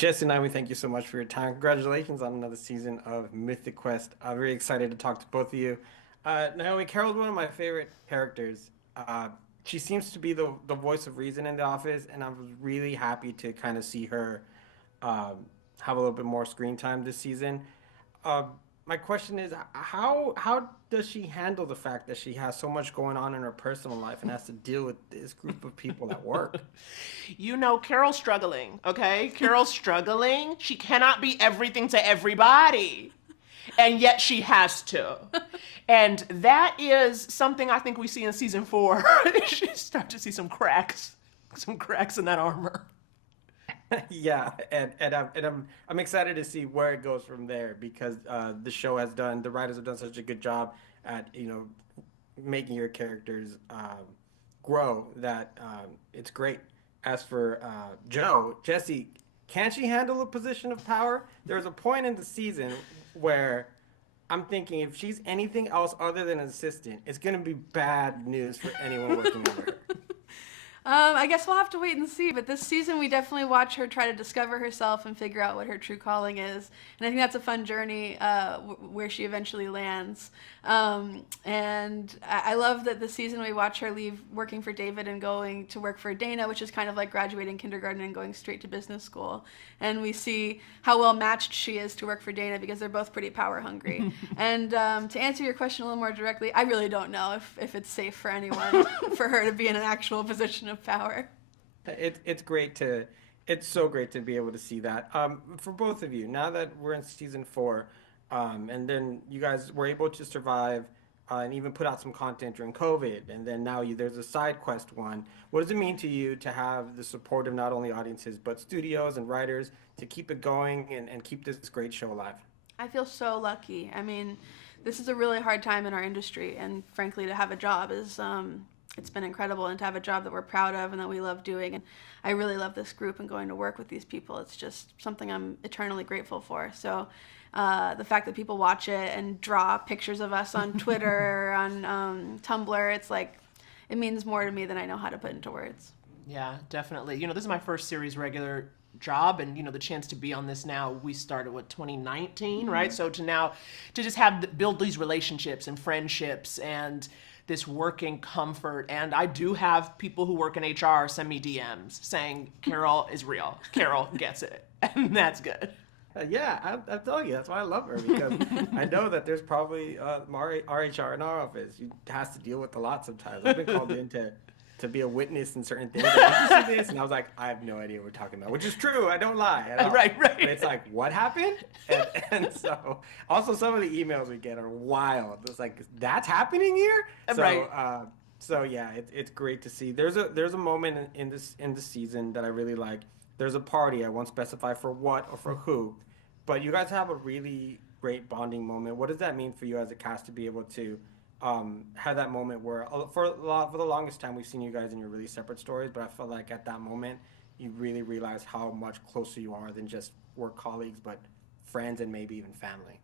Jessie and Naomi, thank you so much for your time. Congratulations on another season of Mythic Quest. I'm very excited to talk to both of you. Naomi, Carol's one of my favorite characters. She seems to be the voice of reason in the office, and I was really happy to kind of see her have a little bit more screen time this season. Uh, my question is, how does she handle the fact that she has so much going on in her personal life and has to deal with this group of people at work? Carol's struggling, okay? Carol's struggling. She cannot be everything to everybody. And yet she has to. And that is something I think we see in season 4. She start to see some cracks in that armor. Yeah, and I'm excited to see where it goes from there because the writers have done such a good job at making your characters grow that it's great. As for Jessie, can she handle a position of power? There's a point in the season where I'm thinking if she's anything else other than an assistant, it's gonna be bad news for anyone working under her. I guess we'll have to wait and see. But this season, we definitely watch her try to discover herself and figure out what her true calling is. And I think that's a fun journey where she eventually lands. And I love that this season we watch her leave working for David and going to work for Dana, which is kind of like graduating kindergarten and going straight to business school. And we see how well matched she is to work for Dana because they're both pretty power hungry. And to answer your question a little more directly, I really don't know if it's safe for anyone for her to be in an actual position of power. It's so great to be able to see that. For both of you, now that we're in season 4, and then you guys were able to survive and even put out some content during COVID, and then now there's a side quest one. What does it mean to you to have the support of not only audiences but studios and writers to keep it going and keep this great show alive? I feel so lucky. I mean, this is a really hard time in our industry, and frankly, to have a job is it's been incredible, and to have a job that we're proud of and that we love doing. And I really love this group and going to work with these people. It's just something I'm eternally grateful for. So the fact that people watch it and draw pictures of us on Twitter, on Tumblr, it's like, it means more to me than I know how to put into words. Yeah, definitely. This is my first series regular job, and the chance to be on this now. We started 2019, right? So to just build these relationships and friendships and this working comfort. And I do have people who work in HR send me DMs saying Carol is real, Carol gets it, and that's good. Yeah, I tell you, that's why I love her, because I know that there's probably our HR in our office who has to deal with a lot sometimes. I've been called in to be a witness in certain things. Like, did you see this? And I was like, I have no idea what we're talking about, which is true. I don't lie at all. Right. But it's like, what happened? And so, also some of the emails we get are wild. It's like, that's happening here? Right. So yeah, it's great to see. There's a moment in this season that I really like. There's a party. I won't specify for what or for who, but you guys have a really great bonding moment. What does that mean for you as a cast to be able to have that moment where for the longest time we've seen you guys in your really separate stories, but I felt like at that moment you really realize how much closer you are than just work colleagues, but friends and maybe even family.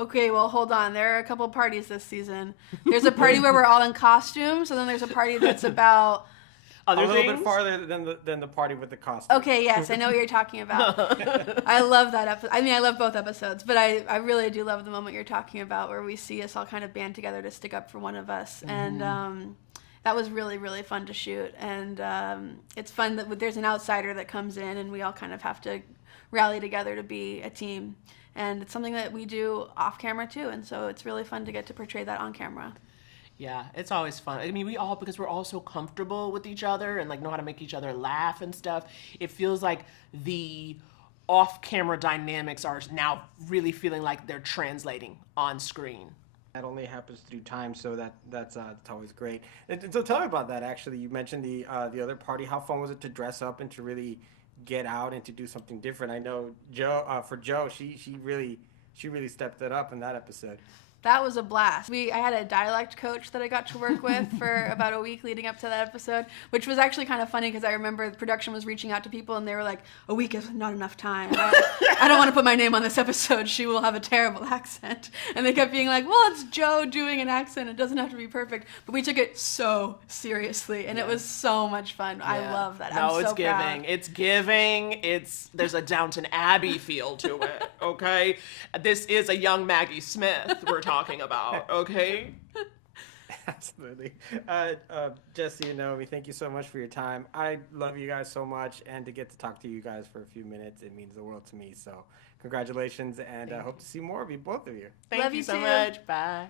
Okay, well, hold on. There are a couple parties this season. There's a party where we're all in costumes, and then there's a party that's about other a little things? bit farther than the party with the costume. Okay, yes, I know what you're talking about. I love that episode. I mean, I love both episodes, but I really do love the moment you're talking about where we see us all kind of band together to stick up for one of us. Mm-hmm. And that was really, really fun to shoot. And it's fun that there's an outsider that comes in and we all kind of have to rally together to be a team. And it's something that we do off camera too. And so it's really fun to get to portray that on camera. Yeah, it's always fun. I mean, because we're all so comfortable with each other and know how to make each other laugh and stuff. It feels like the off-camera dynamics are now really feeling like they're translating on screen. That only happens through time, so that's always great. And so tell me about that. Actually, you mentioned the other party. How fun was it to dress up and to really get out and to do something different? I know for Jo, she really stepped it up in that episode. That was a blast. I had a dialect coach that I got to work with for about a week leading up to that episode, which was actually kind of funny because I remember the production was reaching out to people and they were like, a week is not enough time. I don't want to put my name on this episode. She will have a terrible accent. And they kept being like, well, it's Joe doing an accent. It doesn't have to be perfect. But we took it so seriously and it was so much fun. I love that. No, I'm it's so giving. proud. It's giving. There's a Downton Abbey feel to it, okay? This is a young Maggie Smith we're talking about, okay? Absolutely. Jessie and Naomi, thank you so much for your time. I love you guys so much, and to get to talk to you guys for a few minutes, it means the world to me. So congratulations, and I hope to see more of you, both of you. Thank Love you you so too. much. Bye.